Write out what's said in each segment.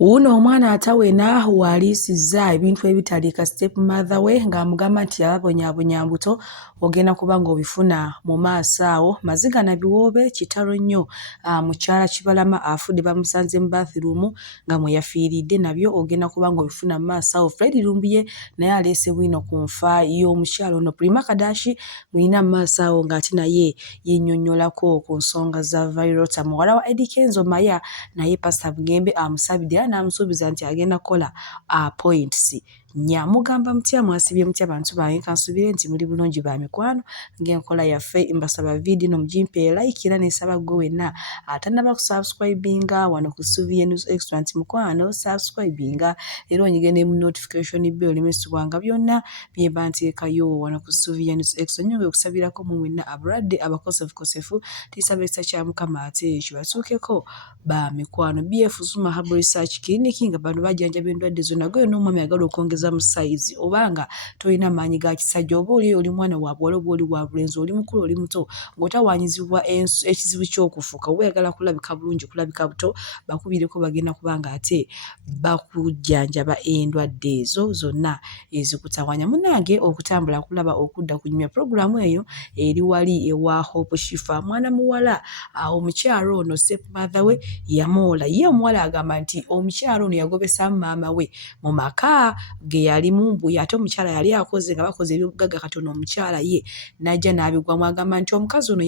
Uno omwana atawena walisizza ebintu ebitaliika step mother we ng'amugamba nti yababonyabonya mbuto ogenda kuba ng'obifuna mu maaso awo. Maziga na biwoobe kitalo nnyo. Mukyala Kibalama afudde bamusanze mu bathroom nga mwe yafiiridde, nabyo ogenda kuba ng'obifuna mu maaso awo. Fred Lumbuye naye aleese bwino ku nfa y'omukyala ono. Prima Kadashi mwina mu maaso awo ng'ate naye yennyonnyolako ku nsonga za Vairota. Muwala wa Eddie Kenzo Maya naye Pastor Bugembe amusabidde n'amusuubiza nti agenda kukola points nyamugamba mutya mwasibye mutya bantu bange kansubire nti muli bulungi ba mikwano ng'enkola yaffe mbasaba video no mujimpe like era nesaba gwe wenna atanaba kusubscribinga wano ku Suviye News Extra nti mukwano subscribinga era onyigende mu notification bell limesibwanga byonna bye banteekayo wano ku Suviye News Extra. Nyonge okusabirako mu wenna abalwadde abakosefu tisabesa kya mukama ate kibasuukeko ba mikwano. BF Zuma Herbal Research Clinic nga bano bajjanjaba endwadde zonna. Gwe n'omwami agala okwongeza mu size obanga tolina maanyi ga kisajja oba oli mwana wa bwala oba oli wa bulenzi oli mukulu oli muto ng'otawanyizibwa ekizibu ky'okufuuka oba oyagala kulabika bulungi kulabika buto bakubireko bagenda kubanga ate bakujjanjaba endwadde ezo zonna ezikutawanya. Munnange okutambula kulaba okudda kunyumya programu eyo eri wali ewa Hope Shifa mwana muwala omukyalo ono step mother we yamoola ye omuwala agamba nti omukyalo ono yagobesa maama we mu maka ge yali mumbuya ate omukyala yali akoze nga bakoze ebyobugagga katono omukyala ye najja n'abigwamu agamba nti omukazi ono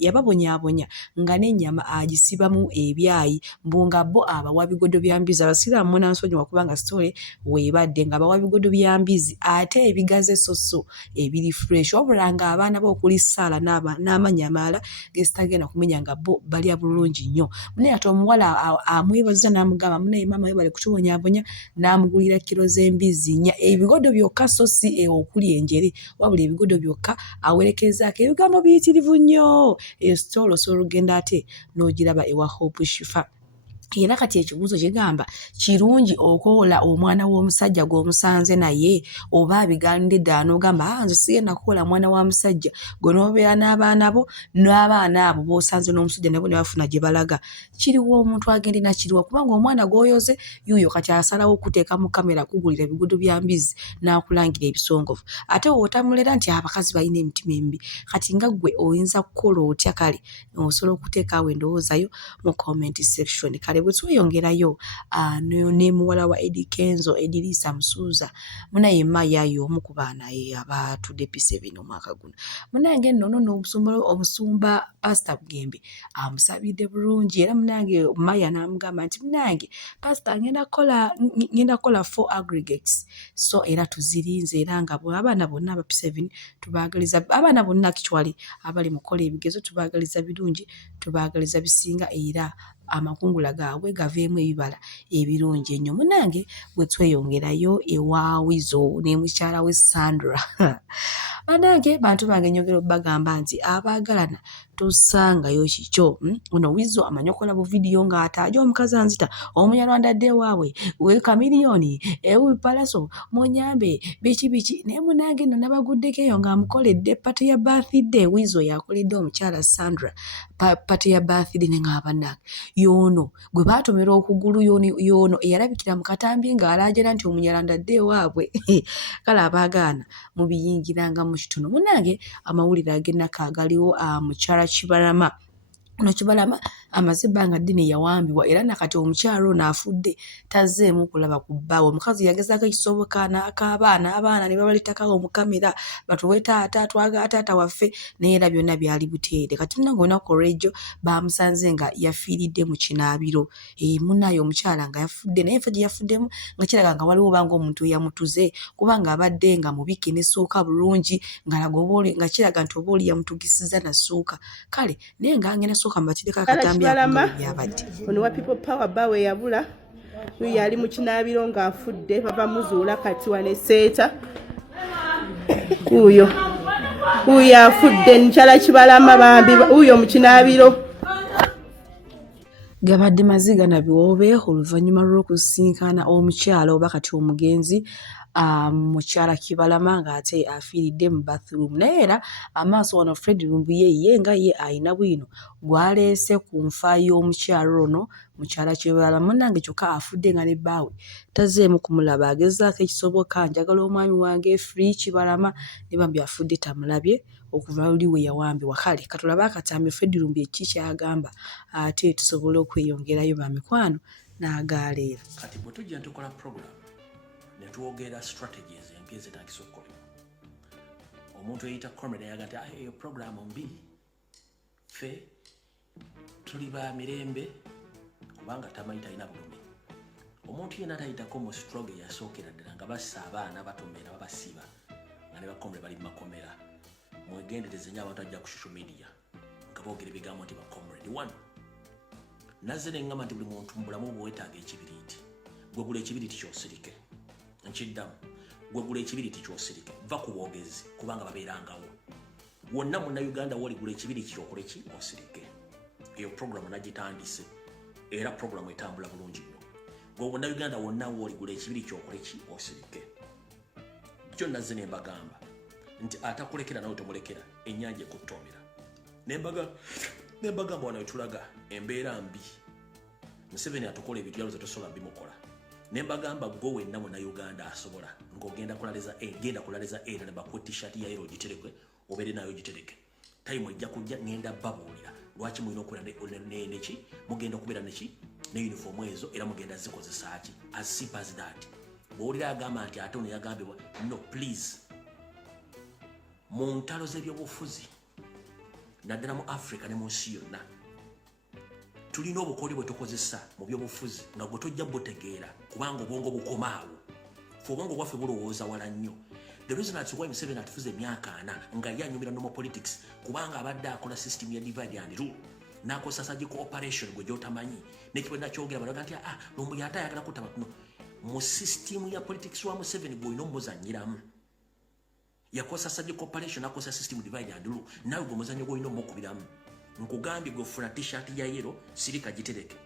yababonyabonya nga n'ennyama agisibamu ebyayi mbunga bo abawa bigodo bya mbizi. Abasiraamu munansonyiwa kubanga sitole weebadde nga bawa bigodo bya mbizi ate ebigaze soso ebiri fresh wabula nga abaana b'okuli Saala n'amanyamaala gesitagenda kumenya nga bo balya bulungi nnyo. Naye ate omuwala amwebaza n'amugamba munaye maama we bali kutubonyabonya n'amugulira kilo z'embizi nnya ebigodo byokka so si okuli enjere wabula ebigodo byokka awerekezaako ebigambo biyitirivu nnyo. Eyo sitolo osobola ogenda ate n'ogiraba ewa Hope Shifa. Era kati ekibuuzo kigamba kirungi okola omwana w'omusajja gw'omusanze naye oba abigaanidde ddala n'ogamba nze sigenda kukola mwana wa musajja gwe n'obeera n'abaana bo n'abaana abo b'osanze n'omusajja nabo ne bafuna gye balaga kiriwa omuntu agende nakiriwa kubanga omwana gw'oyoze yuuyo kati asalawo okuteeka mu kamera kugulira ebigodo bya mbizi n'akulangira ebisongovu ate wootamulera nti abakazi balina emitima embi kati nga ggwe oyinza kukola otya kale osobola okuteekaawo endowoozayo mu comment section. Kale bwe tweyongerayo ne muwala wa Eddie Kenzo Edilisa Musuuza munaye Maya y'omu ku baana abatudde P7 omwaka guno. Munange nno omusumba Pastor Bugembe amusabidde bulungi era munange Maya n'amugamba nti munange Pastor ngenda kola 4 aggregates so era tuzirinze era nga abaana bonna aba P7 tubaagaliza abaana bonna actually abali mukola ebigezo tubaagaliza birungi tubaagaliza bisinga era amakungula gaabwe gaveemu ebibala ebirungi ennyo. Munange bwe tweyongerayo ewa Wizo ne mukyala we Sandra banange bantu bange nyogera bagamba nti abaagalana tosangayo kikyo. Ono Wizo amanyi okola bu video ng'ataaja omukazi anzita omunyarwanda dde waabwe we kamiliyoni ewe palaso munyambe biki naye munange nno nabaguddeko eyo ng'amukoledde pati ya birthday. Wizo yakoledde omukyala Sandra pati ya birthday ng'abanange yono gwe baatomera okugulu yono eyalabikira mu katambi ng'alaajera nti omunyarwanda dde waabwe kale abaagaana mubiyingiranga mu kitono. Munange amawulire ag'ennaku agaliwo mukyala Kibalama ono Kibalama amaze ebbanga ddene yawambibwa era nakati omukyalo ono afudde tazzeemu kulaba ku bbaawe. Omukazi yagezaako ekisoboka n'akabaana abaana ne babaleetakawo mu kamera batuwe taata twagala taata waffe naye era byonna byali buteere. Kati munange olunaku olw'ejjo bamusanze nga yafiiridde mu kinaabiro munnaye omukyala nga yafudde naye fe gye yafuddemu nga kiraga nga waliwo banga omuntu yamutuze kubanga abadde nga mubike n'essuuka bulungi nga kiraga nti oba oli yamutugisiza na ssuuka kale naye ng'angenda ssuuka mbatireko akatambi byabadde. Ono wa People Power bawe yabula uyu yali mu kinaabiro ng'afudde bava muzuula kati wane seeta uyo afudde mukyala Kibalama bambi uyo mu kinaabiro. Gabadde maziga na biwoobe oluvannyuma lw'okusinkana omukyala oba kati omugenzi mukyala Kibalama ng'ate afiiridde mu bathroom. Naye era amaaso wano Fred Lumbuye ye nga ye ayina bwino gw'aleese ku nfa y'omukyala ono mukyala Kibalama. Munnange kyokka afudde nga ne bbaawe tazeemu kumulaba, agezaako ekisoboka, njagala omwami wange Free Kibalama, ne bambi afudde tamulabye okuva luli we yawambibwa. Kale katulabe akatambi Fred Lumbuye ki kyagamba ate tusobole okweyongerayo bamikwano n'agaleero. Kati bwe tujja tukola program ne twogera strategies ezetaagisa okukolebwa, omuntu eyita comrade yaga nti eyo program mbi, ffe tuli ba mirembe kubanga tamanyi talina bulumi. Omuntu yenna tayitako mu stroke eyasookera ddala nga bassa abaana batomera babasiba nga ne bakomere bali mu makomera. Mwegendereze nnyo abantu ajja ku social media nga boogera ebigambo nti bacomrade. One, nazze ne ngamba nti buli muntu mu bulamu bwetaaga ekibiriiti. Gwe gula ekibiriiti ky'osirike. Nkiddamu, gwe gula ekibiriiti ky'osirike. Va ku bwogezi kubanga babeerangawo. Wonna Munnayuganda woli gula ekibiriiti ky'okole ki osirike. Eyo programu nagitandise era programu etambula bulungi nnyo. Gwe Munnayuganda wonna woli gula ekibiriiti ky'okole ki osirike. Kyo nazze ne mbagamba nti atakulekera nawe tomulekera, ennyanja ekuttoomera. Ne mbagamba wano wetulaga embeera mbi. Museveni atukola ebintu yaloza tosobola bimukola. Ne mbagamba gwe wenna Munnayuganda asobola ng'ogenda kulaliza era ne bakuwa t-shirt ya yero ogitereke obeere nayo ogitereke. Time ejja kujja ngenda babuulira lwaki mulina okubeera neki, mugenda okubeera neki ne uniform ezo era mugenda zikozesa ki. As simple as that. Bw'owulira agamba nti ate ono yagambibwa, no please. Mu ntalo z'ebyobufuzi naddala mu Africa ne mu nsi yonna tulina obukooli bwe tukozesa mu byobufuzi nga gwe tojja butegeera kubanga obwongo bukomaawo. Ffe obwongo bwaffe bulowooza wala nnyo. The reason that's why Museveni atufuze emyaka 4 nga ye anyumira normal politics kubanga abadde akola system ya divide and rule n'akozesa surgical operation gwe gy'otamanyi n'ekibo nakyogera balaga nti Lumbuye ate ayagala kutta bano. Mu system ya politics wa Museveni gw'olina omuzannyiramu. Yakosa surgical operation n'akozesa system divide and rule, nawe gwe muzannyo gw'olina omukubiramu. Nkugambye gwe funa t-shirt ya yero sirika gitereke.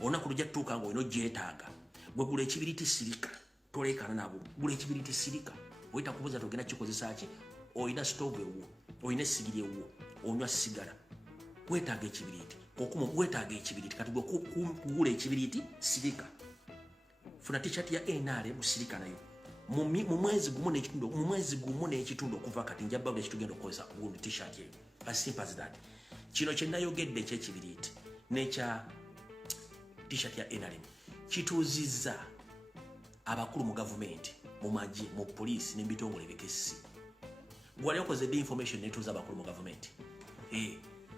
Olunaku lujja tutuuka ng'olina ogyetaaga. Gwe gula ekibiriiti sirika, toleekana nabo. Gula ekibiriiti sirika. Oyita kubuuza togenda kikozesa ki? Olina stove ewuwo, olina essigiri ewuwo, onywa sigala. Weetaaga ekibiriiti. Okuma weetaaga ekibiriiti. Kati gwe kugula ekibiriiti sirika. Funa t-shirt ya NRM sirika nayo. Mu mwezi gumu n'ekitundu okuva kati njabba buli ekitugenda okukozesa gundi t-shirt eyo. As simple as that. Kino kye nayogedde ekyekibiriiti n'ekya t-shirt ya NRM kituuzizza abakulu mu gavumenti, mu magye, mu poliisi n'ebitongole ebikessi. Wali okoze information netuuza abakulu mu gavumenti.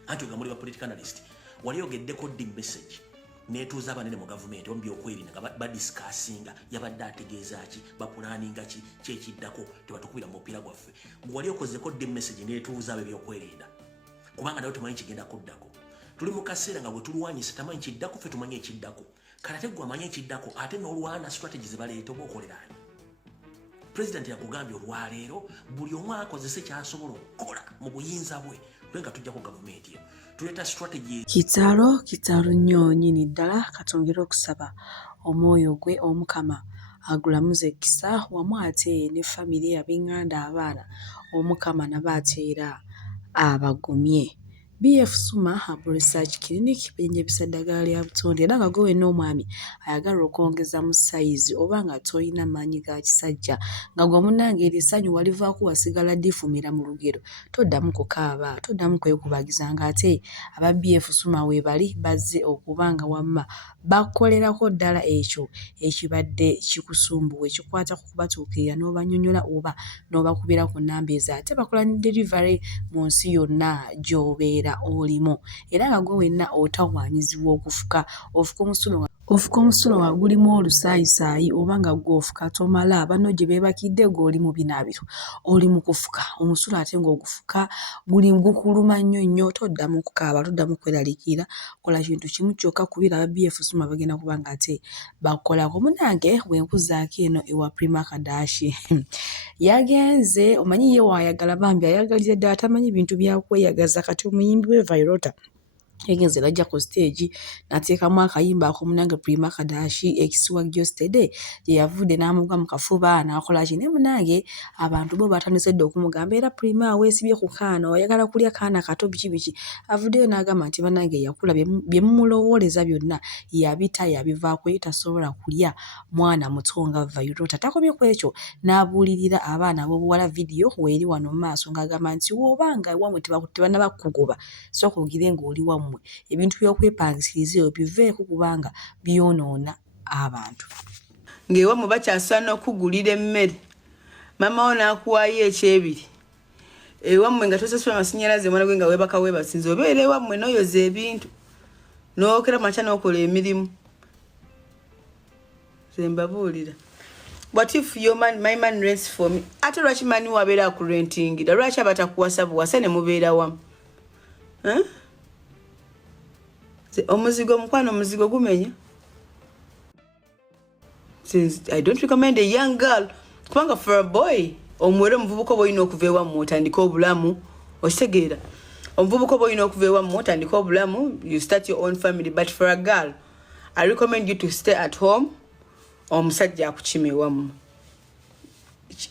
Anti nga muli ba political analyst. Wali ogeddeko message netuuza abanene mu gavumenti omu byokwerinda nga badiscussinga yabadde ategeeza ki, bapulaninga ki, kyekiddako tebatukubira mu mupiira gwaffe. Wali okozeko message netuuza abe byokwerinda. Kubanga nawe tumanyi kigenda kuddako. Tuli mu kaseera nga bwe tulwanyisa tamanyi kiddako, ffe tumanyi ekiddako. Kati gwe amanyi ekiddako ate n'olwana strategies baleeta oba okolerani. President yakugambye olwaleero buli omu akozese kyasobola okukola mu buyinza bwe nga tujja ku gavumenti eyo. Tuleeta strategy. Kitalo nnyo nnyini ddala. Katongera okusaba omwoyo gwe Omukama agulamuze ekisa wamu ate ne famire ab'enganda abaana Omukama nabateera abagumye. BF Suma Research Clinic benjebisa eddagala lya butonde era nga gwe wenna omwami ayagala okwongeza mu sayizi oba nga toyina maanyi ga kisajja nga gwe munnange erisanyu walivaako wasigala ddifumira mu lugero toddamu kukaaba, toddamu kwekubagiza nga ate aba BF Suma weebali bazze okubanga wamma bakolerako ddala ekyo ekibadde kikusumbuwa ekikwata ku kubatuukirira n'obanyonyola oba n'obakubira ku nnamba ezo ate bakola ne delivery mu nsi yonna gy'obeera olimu era nga gwe wenna otawaanyizibwa okufuka omusulo nga gulimu olusaayisaayi oba nga gw'ofuka tomala banno gye beebakidde gw'oli mu binaabiro oli mu kufuka omusulo ate ng'ogufuka gukuluma nnyo toddamu kukaaba toddamu kweraliikirira kola kintu kimu kyokka kubira aba BF Suma bagenda kuba nga ate bakolako. Munnange bwenkuzaako eno ewa Prima Kadashi yagenze omanyi ye waayagala bambi ayagalira ddala tamanyi bintu byakweyagaza kati omuyimbi we Vairota yagenze najja ku stage nateekamu akayimba akomunange Prima Kadashi ekisiwa Gyostede gye yavudde n'amugwa mu kafuba n'akola ki ne munange abantu bo batandise dde okumugamba era Prima weesibye ku kaana oyagala kulya kaana kato biki avuddeyo n'agamba nti banange yakula bye mumulowooleza byonna yabita yabivaako tasobola kulya mwana muto nga Violet. Takomye ku ekyo n'abuulirira abaana ab'obuwala vidiyo weeri wano mu maaso ng'agamba nti woobanga ewammwe tebannaba kugoba sooka ogire ng'oli wammwe ebintu by'okwepangisiriza biveeko kubanga byonoona abantu. Ng'ewammwe bakyasaana okugulira emmere mama wo n'akuwaayo ekyebiri ewammwe nga tosasula amasannyalaze mwana gwe nga weebaka weebasinze obeera ewammwe n'oyoza ebintu n'okera makya n'okola emirimu. Ze mbabuulira what if your man, my man rents for me ate lwaki mani wabeera akurentingira lwaki abatakuwasa buwasa ne mubeera wamu omuzigo mukwano omuzigo gumenya. I don't recommend a young girl kubanga for a boy omuwere omuvubuka oba olina okuva ewammwe otandika obulamu okitegeera omuvubuka oba olina okuva ewammwe otandika obulamu you start your own family but for a girl I recommend you to stay at home omusajja akukima ewammwe.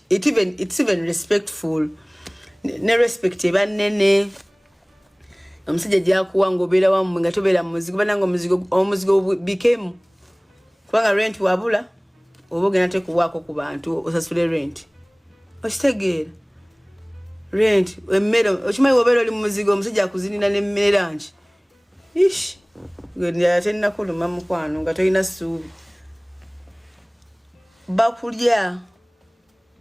It's even respectful ne respect eba nnene omusajja gyakuwa ng'obeera wammwe nga tobeera mu muzigo bananga omuzigo bikemu kubanga rent wabula oba ogenda tekuwaako ku bantu osasule rent okitegeera rent emmere okimanyi wobeera oli mu muzigo omusajja akuzinira n'emmere rangi ate nnakuluma mukwano nga tolina ssuubi bakulya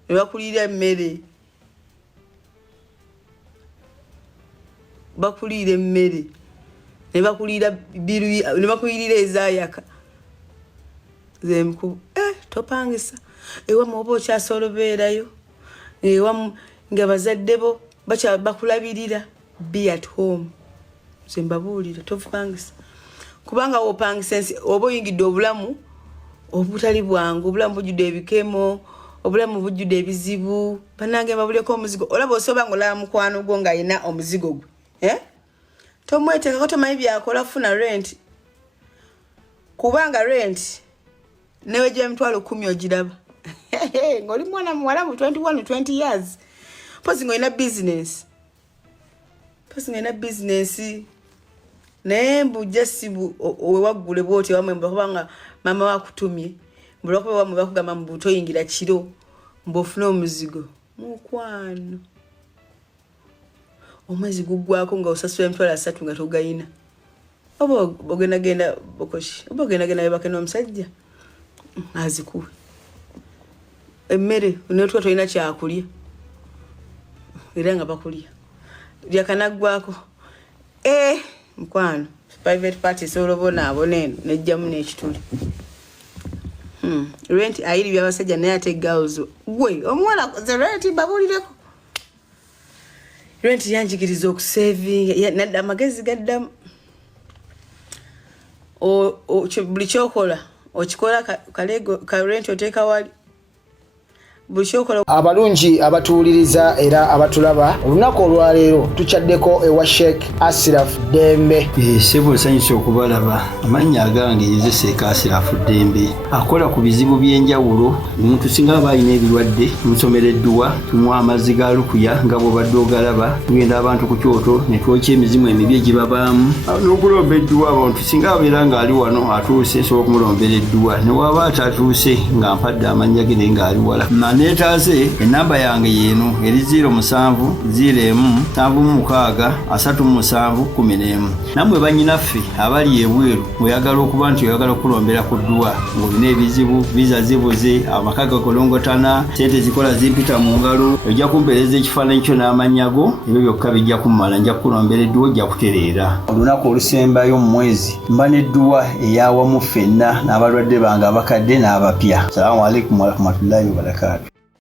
ne bakulira emmere bakulira emmere ne bakulira biru ne bakulira ezaayaka zemku topangisa ewamu oba okyasobola obeerayo ewamu nga bazadde bo bakulabirira be at home. Ze mbabuulira topangisa kubanga wopangisa ensi oba oyingidde obulamu obutali bwangu obulamu bujjudde ebikemo obulamu bujjudde ebizibu banange babuleko omuzigo olaba osoba ng'olaba mukwano gwo ng'ayina omuzigo gwe tomweteekako tomanyi byakola funa rent kubanga rent newe gye emitwalo 10 ogiraba ng'oli mwana muwala mu 21-20 years pozi ng'olina business naye mbujja sibu owewaggule bwoti wamwe mbakubanga mama wakutumye mbulakuba wamwe bakugamba mbutoyingira kiro mbofuna omuzigo mukwano omwezi guggwako nga osasula emitwalo 3 nga togayina oba ogendagenda bokoshi oba ogendagenda webake n'omusajja azikuwe emmere netuba tolina kyakulya era nga bakulya lyakanaggwako mukwano private party esobola obonaabona eno nejjamu n'ekituli rent ayiri byabasajja naye ate girls gwe omuwala akoze rent babuulireko rent yanjigiriza okusavinga nadda amagezi gaddamu buli kyokola okikola kalego ka rent oteeka wali abalungi abatuwuliriza era abatulaba olunaku olwaleero tukyaddeko ewa Sheikh Ashraf Dembe. Sebo nsanyusa okubalaba amannya agange yeze Sheikh Ashraf Dembe akola ku bizibu by'enjawulo omuntu singa aba alina ebirwadde musomereddwa tumuwa amazzi ga lukuya nga bw'obadde ogalaba tugenda abantu ku kyoto ne twokya emizimu emibi egibabaamu n'okulomba edduwa abantu singa abeera ng'ali wano atuuse sobola okumulombera edduwa ne waba atatuuse nga mpadde amannya ge naye ng'ali wala neetaze enamba yange yeeno eri 0707763711 nammwe bannyinaffe abali ebweru oyagala okuba nti oyagala okulombera ku dduwa ng'olina ebizibu viza zibuze amaka gakolongotana sente zikola zimpita mu ngalo ojja kumpeereza ekifaananyi kyo n'amannya go ebyo byokka bijja kummala nja kukulombera edduwa ojja kutereera olunaku olusembayo mu mwezi mba n'edduwa eyawamu ffenna n'abalwadde bange abakadde n'abapya. Salaamu alaikum warahmatullahi wabarakatuh.